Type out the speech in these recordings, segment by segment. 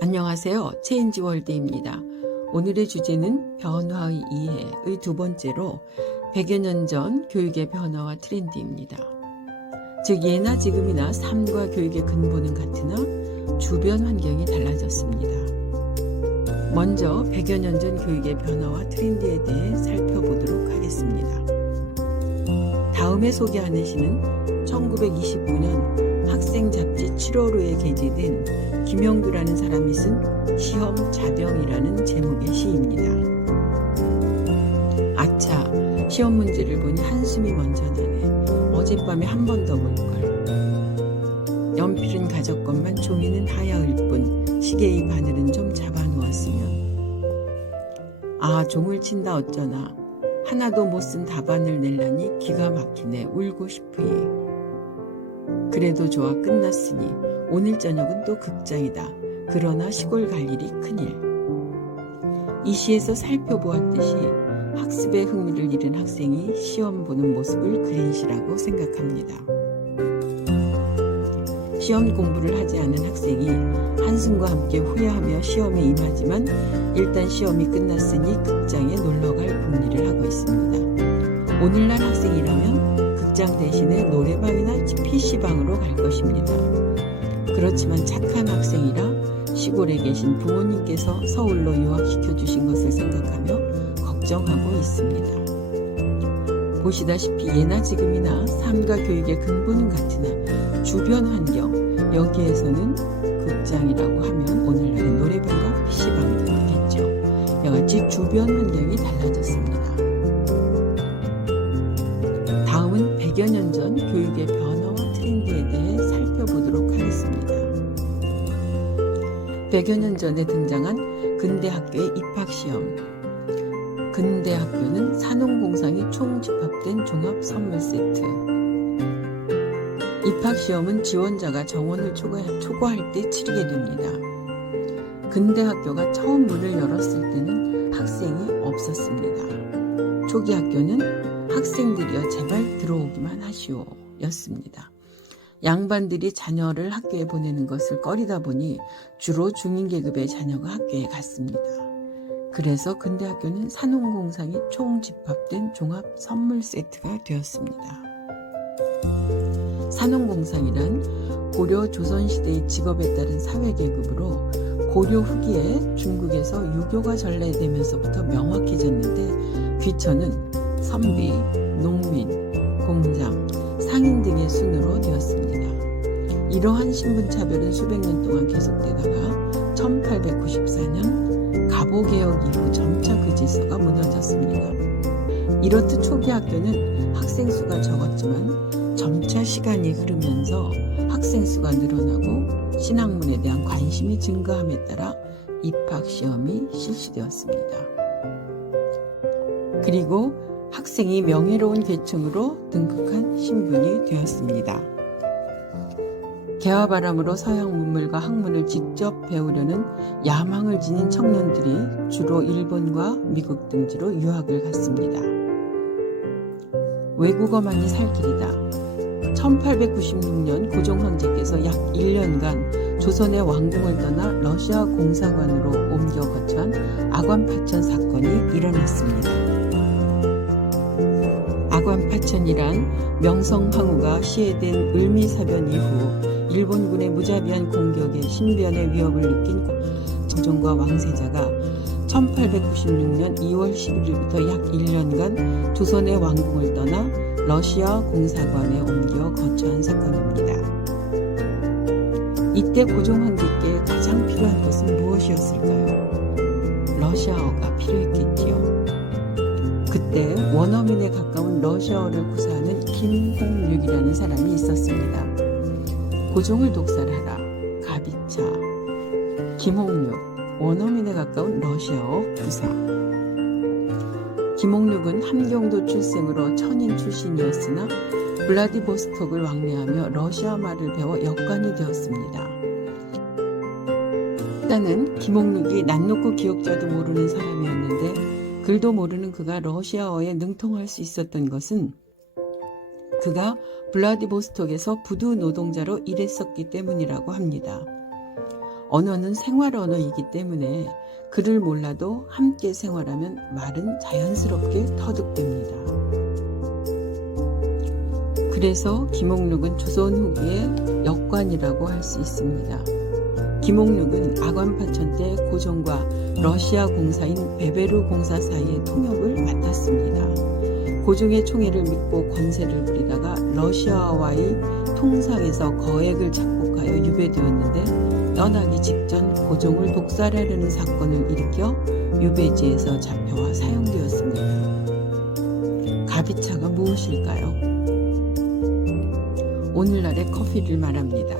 안녕하세요. 체인지월드입니다. 오늘의 주제는 변화의 이해의 두 번째로 100여 년 전 교육의 변화와 트렌드입니다. 즉 예나 지금이나 삶과 교육의 근본은 같으나 주변 환경이 달라졌습니다. 먼저 100여 년 전 교육의 변화와 트렌드에 대해 살펴보도록 하겠습니다. 다음에 소개하는 시는 1925년 학생 잡지 7월호에 게재된 김영두라는 사람이 쓴 시험 자병이라는 제목의 시입니다. 아차, 시험 문제를 보니 한숨이 먼저 나네. 어젯밤에 한 번 더 볼걸. 연필은 가졌건만 종이는 하야을 뿐 시계의 바늘은 좀 잡아놓았으면. 아, 종을 친다 어쩌나. 하나도 못 쓴 답안을 낼라니 기가 막히네. 울고 싶으니. 그래도 좋아, 끝났으니 오늘 저녁은 또 극장이다. 그러나 시골 갈 일이 큰일. 이 시에서 살펴보았듯이 학습에 흥미를 잃은 학생이 시험 보는 모습을 그린 시라고 생각합니다. 시험 공부를 하지 않은 학생이 한숨과 함께 후회하며 시험에 임하지만 일단 시험이 끝났으니 극장에 놀러갈 궁리를 하고 있습니다. 오늘날 학생이라면 극장 대신에 노래방이나 PC방으로 갈 것입니다. 그렇지만 착한 학생이라 시골에 계신 부모님께서 서울로 유학시켜 주신 것을 생각하며 걱정하고 있습니다. 보시다시피 예나 지금이나 삶과 교육의 근본은 같으나 주변 환경, 여기에서는 극장이라고 하면 오늘날의 노래방과 PC방이 되겠죠. 여같이 주변 환경이 달라졌습니다. 다음은 100여 년 전 교육의 변화와 트렌드에 대해 살펴보도록 하겠습니다. 100여 년 전에 등장한 근대학교의 입학시험. 근대학교는 산업공상이 총집합된 종합선물세트. 입학시험은 지원자가 정원을 초과할 때 치르게 됩니다. 근대학교가 처음 문을 열었을 때는 학생이 없었습니다. 초기 학교는 학생들이여 제발 들어오기만 하시오 였습니다. 양반들이 자녀를 학교에 보내는 것을 꺼리다 보니 주로 중인계급의 자녀가 학교에 갔습니다. 그래서 근대학교는 산업공상이 총집합된 종합선물세트가 되었습니다. 산업공상이란 고려 조선시대의 직업에 따른 사회계급으로 고려 후기에 중국에서 유교가 전래되면서부터 명확해졌는데 귀천은 선비, 농민, 공장, 상인 등의 순으로 되었습니다. 이러한 신분차별은 수백 년 동안 계속되다가 1894년 갑오개혁 이후 점차 그 질서가 무너졌습니다. 이렇듯 초기 학교는 학생 수가 적었지만 점차 시간이 흐르면서 학생 수가 늘어나고 신학문에 대한 관심이 증가함에 따라 입학시험이 실시되었습니다. 그리고 학생이 명예로운 계층으로 등극한 신분이 되었습니다. 개화바람으로 서양 문물과 학문을 직접 배우려는 야망을 지닌 청년들이 주로 일본과 미국 등지로 유학을 갔습니다. 외국어만이 살 길이다. 1896년 고종 황제께서 약 1년간 조선의 왕궁을 떠나 러시아 공사관으로 옮겨 거처한 아관파천 사건이 일어났습니다. 아관파천이란 명성황후가 시해된 을미사변 이후 일본군의 무자비한 공격에 신변의 위협을 느낀 정종과 왕세자가 1896년 2월 11일부터 약 1년간 조선의 왕궁을 떠나 러시아 공사관에 옮겨 거처한 사건입니다. 이때 고종 황제께 가장 필요한 것은 무엇이었을까요? 러시아어가 필요했겠지요. 그때 원어민에 가까운 러시아어를 구사하는 김홍육이라는 사람이 있었습니다. 고종을 독살하라. 가비차. 김홍육. 원어민에 가까운 러시아어 구사. 김홍육은 함경도 출생으로 천인 출신이었으나 블라디보스톡을 왕래하며 러시아 말을 배워 역관이 되었습니다. 일단은 김홍육이 낯 놓고 기억자도 모르는 사람이었는데 글도 모르는 그가 러시아어에 능통할 수 있었던 것은 그가 블라디보스톡에서 부두 노동자로 일했었기 때문이라고 합니다. 언어는 생활 언어이기 때문에 글을 몰라도 함께 생활하면 말은 자연스럽게 터득됩니다. 그래서 김옥륙은 조선 후기의 역관이라고 할 수 있습니다. 김옥륙은 아관파천 때 고종과 러시아 공사인 베베르 공사 사이의 통역을 맡았습니다. 고종의 총애를 믿고 권세를 부리다가 러시아와의 통상에서 거액을 착복하여 유배되었는데 떠나기 직전 고종을 독살하려는 사건을 일으켜 유배지에서 잡혀와 사형되었습니다. 가비차가 무엇일까요? 오늘날의 커피를 말합니다.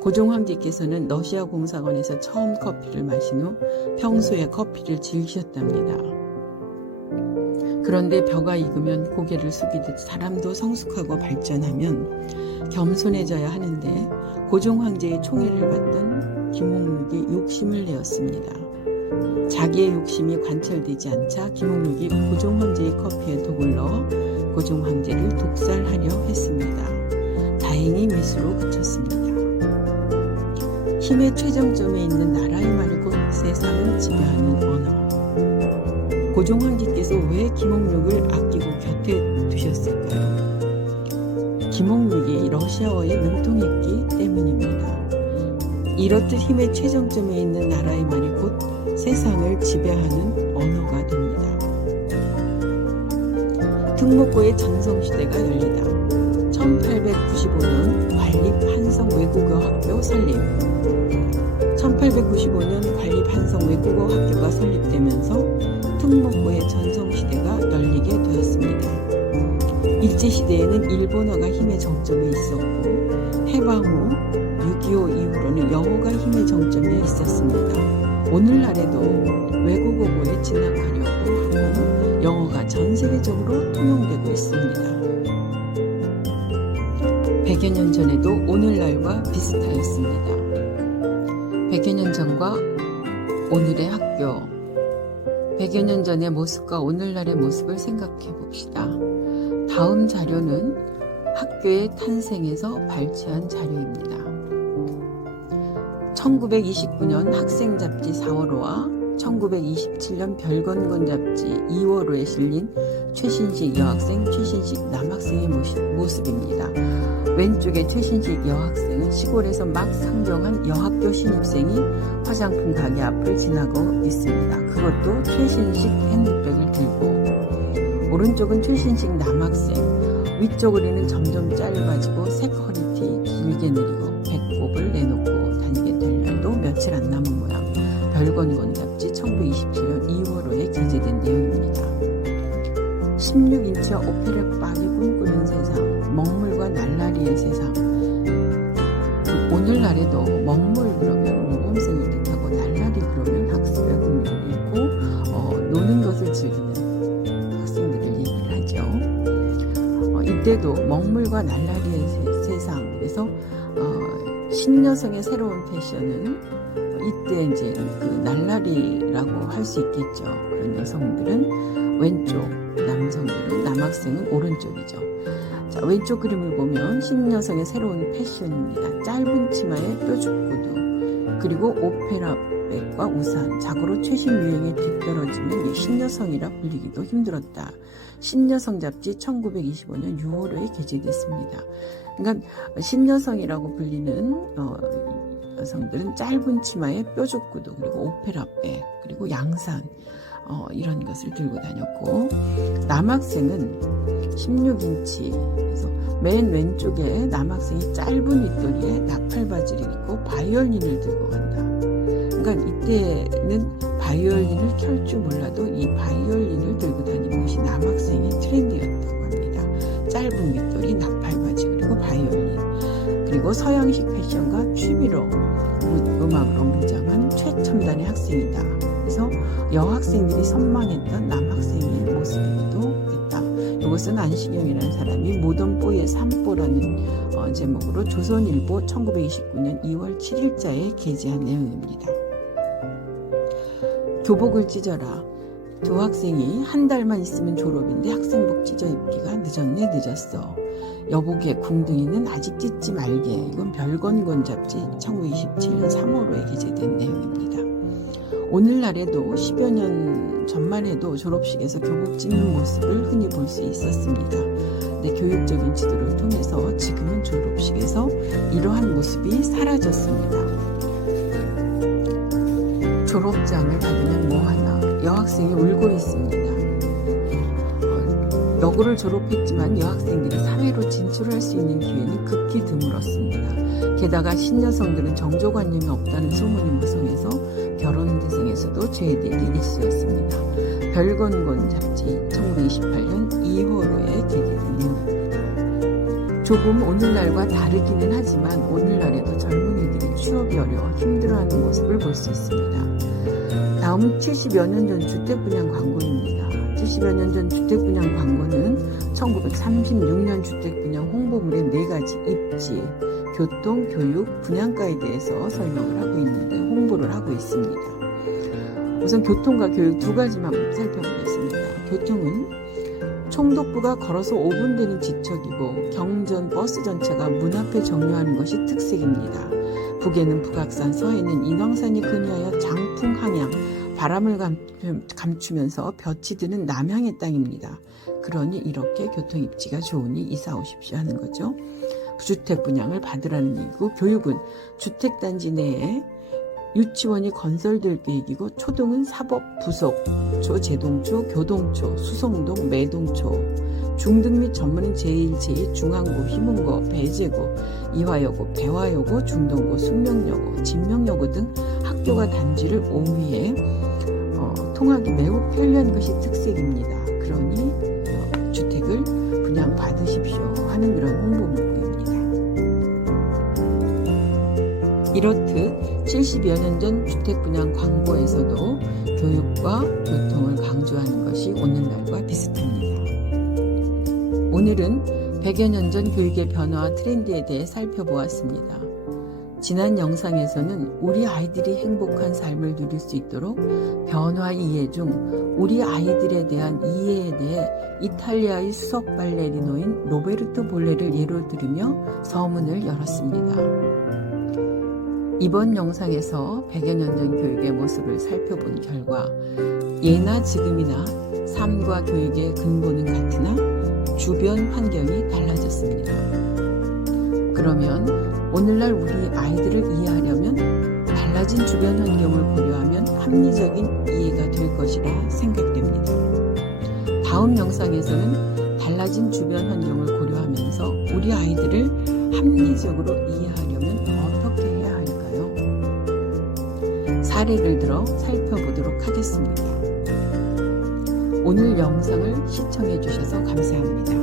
고종 황제께서는 러시아 공사관에서 처음 커피를 마신 후 평소에 커피를 즐기셨답니다. 그런데 벼가 익으면 고개를 숙이듯 사람도 성숙하고 발전하면 겸손해져야 하는데 고종 황제의 총애를 받던 김옥륙이 욕심을 내었습니다. 자기의 욕심이 관철되지 않자 김옥륙이 고종 황제의 커피에 독을 넣어 고종 황제를 독살하려 했습니다. 다행히 미수로 그쳤습니다. 힘의 최정점에 있는 나라의 말이 곧 세상을 지배하는 언어. 고종 황제께서 왜 김옥륙을 아끼고 곁에 두셨을까요? 김옥륙이 러시아어에 능통했기 때문입니다. 이렇듯 힘의 최정점에 있는 나라의 말이 곧 세상을 지배하는 언어가 됩니다. 특목고의 전성시대가 열리다. 1895년 관립 한성 외국어 학교 설립. 1895년 관립 한성 외국어 학교가 설립되면서 특목고의 전성시대가 열리게 되었습니다. 일제시대에는 일본어가 힘의 정점에 있었고 해방 후 6.25 이후로는 영어가 힘의 정점에 있었습니다. 오늘날에도 외국어고에 진학하려고 하고 영어가 전 세계적으로 통용되고 있습니다. 100여 년 전에도 오늘날과 비슷하였습니다. 100여 년 전과 오늘의 학교, 100여 년 전의 모습과 오늘날의 모습을 생각해 봅시다. 다음 자료는 학교의 탄생에서 발췌한 자료입니다. 1929년 학생 잡지 4월호와 1927년 별건건 잡지 2월호에 실린 최신식 여학생, 최신식 남학생의 모습입니다. 왼쪽의 최신식 여학생은 시골에서 막 상경한 여학교 신입생이 화장품 가게 앞을 지나고 있습니다. 그것도 최신식 핸드백을 들고. 오른쪽은 최신식 남학생. 위쪽으로는 점점 짧아지고 색허리티 길게 내리고 배꼽을 내놓고 다니게 될 날도 며칠 안 남은 모양. 별건건 잡지 1927년 2월호에 게재된 내용입니다. 16인치와 오페라박이 꿈꾸는 세상, 먹물과 날라리의 세상. 오늘날에도 먹물 그러면 모범생을 뜻하고 날라리 그러면 학습에 흥미를 잃고 노는 것을 즐기는 학생들을 얘기를 하죠. 이때도 먹물과 날라리의 세상에서 신여성의 새로운 패션은 이때 이제 그 날라리라고 할 수 있겠죠. 그런 여성들은 왼쪽, 남성들은 남학생은 오른쪽이죠. 자, 왼쪽 그림을 보면 신여성의 새로운 패션입니다. 짧은 치마에 뾰족 구두, 그리고 오페라백과 우산, 자고로 최신 유행에 뒤떨어지면 신여성이라 불리기도 힘들었다. 신여성 잡지 1925년 6월호에 게재됐습니다. 그러니까 신여성이라고 불리는 여성들은 짧은 치마에 뾰족 구두, 그리고 오페라백, 그리고 양산 이런 것을 들고 다녔고, 남학생은 16인치, 그래서 맨 왼쪽에 남학생이 짧은 윗도리에 나팔바지를 입고 바이올린을 들고 간다. 그러니까 이때는 바이올린을 켤 줄 몰라도 이 바이올린을 들고 다니는 것이 남학생의 트렌드였다고 합니다. 짧은 윗도리, 나팔바지, 그리고 바이올린. 그리고 서양식 패션과 취미로 음악으로 무장한 최첨단의 학생이다. 그래서 여학생들이 선망했던 남학생의 모습이기도 했다. 이것은 안시경이라는 사람이 모던보이의 산보라는 제목으로 조선일보 1929년 2월 7일자에 게재한 내용입니다. 교복을 찢어라. 두 학생이 한 달만 있으면 졸업인데 학생복 찢어 입기가 늦었네 늦었어. 여보게 궁둥이는 아직 찢지 말게. 이건 별건곤 잡지 1927년 3월호에 기재된 내용입니다. 오늘날에도 10여 년 전만 해도 졸업식에서 교복 찢는 모습을 흔히 볼 수 있었습니다. 네, 교육적인 지도를 통해서 지금은 졸업식에서 이러한 모습이 사라졌습니다. 졸업장을 받으면 뭐하나 여학생이 울고 있습니다. 여고를 졸업했지만 여학생들이 사회로 진출할 수 있는 기회는 극히 드물었습니다. 게다가 신여성들은 정조관념이 없다는 소문이 무성해서 결혼 대상에서도 제외되기 일쑤였습니다. 별건곤 잡지 1928년 2호로에 기재된 내용입니다. 조금 오늘날과 다르기는 하지만 오늘날에도 젊은이들이 취업이 어려워 힘들어하는 모습을 볼 수 있습니다. 다음은 70여 년 전 주택분양 광고입니다. 70여 년 전 주택분양 광고는 1936년 주택분양 홍보물의 4가지 입지, 교통, 교육, 분양가에 대해서 설명을 하고 있는데 홍보를 하고 있습니다. 우선 교통과 교육 2가지만 살펴보겠습니다. 교통은 총독부가 걸어서 5분 되는 지척이고 경전 버스 전체가 문 앞에 정류하는 것이 특색입니다. 북에는 북악산, 서해는 인왕산이 근위하여 장풍 항양, 바람을 감추면서 볕이 드는 남향의 땅입니다. 그러니 이렇게 교통입지가 좋으니 이사 오십시오 하는 거죠. 주택 분양을 받으라는 얘기고, 교육은 주택단지 내에 유치원이 건설될 계획이고, 초등은 사법, 부속, 제동초, 교동초, 수성동, 매동초, 중등 및 전문은 제1, 제2, 중앙고, 희문고, 배제고, 이화여고, 배화여고, 중동고, 숙명여고, 진명여고 등 학교가 단지를 5위에 통하기 매우 편리한 것이 특색입니다. 그러니 주택을 분양받으십시오 하는 그런 홍보문구입니다. 이렇듯 70여 년 전 주택분양 광고에서도 교육과 교통을 강조하는 것이 오늘날과 비슷합니다. 오늘은 100여 년 전 교육의 변화와 트렌드에 대해 살펴보았습니다. 지난 영상에서는 우리 아이들이 행복한 삶을 누릴 수 있도록 변화 이해 중 우리 아이들에 대한 이해에 대해 이탈리아의 수석 발레리노인 로베르토 볼레를 예로 들으며 서문을 열었습니다. 이번 영상에서 100여 년 전 교육의 모습을 살펴본 결과 예나 지금이나 삶과 교육의 근본은 같으나 주변 환경이 달라졌습니다. 그러면 오늘날 우리 아이들을 이해하려면 달라진 주변 환경을 고려하면 합리적인 이해가 될 것이라 생각됩니다. 다음 영상에서는 달라진 주변 환경을 고려하면서 우리 아이들을 합리적으로 이해하려면 어떻게 해야 할까요? 사례를 들어 살펴보도록 하겠습니다. 오늘 영상을 시청해 주셔서 감사합니다.